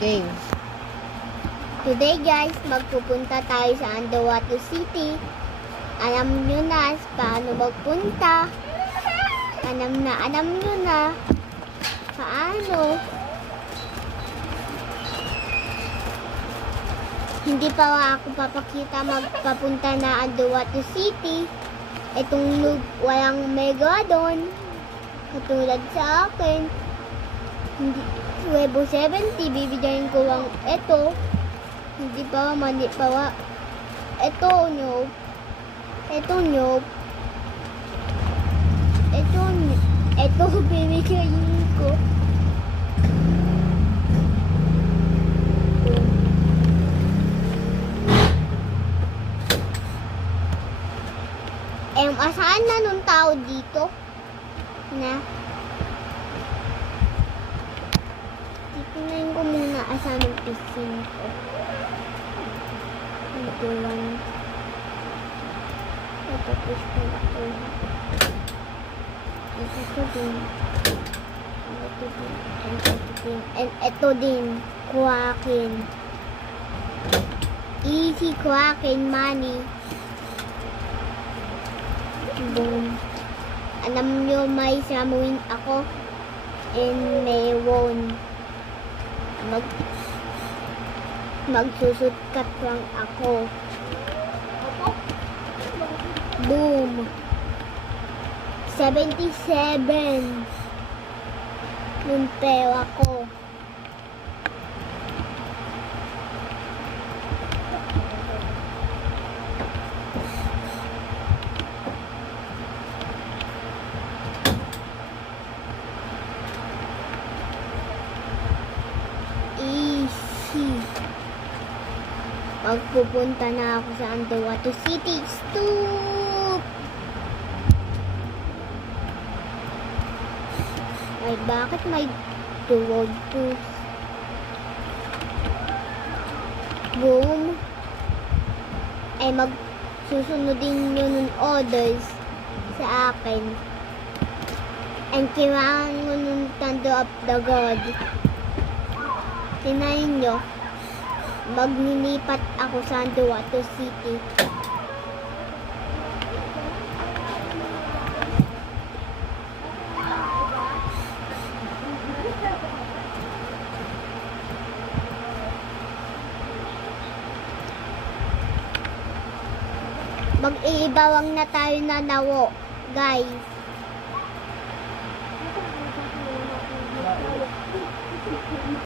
Game. Today guys, magpupunta tayo sa Andahuaylas City. Alam nyo na paano magpunta. Alam nyo na paano. Hindi pa ako papakita magpapunta na Andahuaylas City. Itong walang mega doon. Katulad sa akin. Hindi, Webo 70, bibigyan ko lang ito. Hindi pa, mali pa. Ito, nyo. Ito, bibigyan ko. Asahan na nung tao dito? Na? Tingnan ko muna asan ang pising ko. Ito lang. Ito pising ko. Ito din. And ito din. Kuwakin. Easy kuwakin money. Boom. Alam nyo may samuin ako. And may won. Magsusutkat lang ako. Boom. 77. Yung pera ko. Magpupunta na ako sa Andahuaylas City. Stop! Ay, bakit may road to? Boom. Ay, magsusunodin nyo ng orders sa akin. And kailangan mo ng Thunder of the God. Tinayin nyo. Magninipat ako sa Andahuaylas City. Mag-iibawang na tayo na nawo, guys.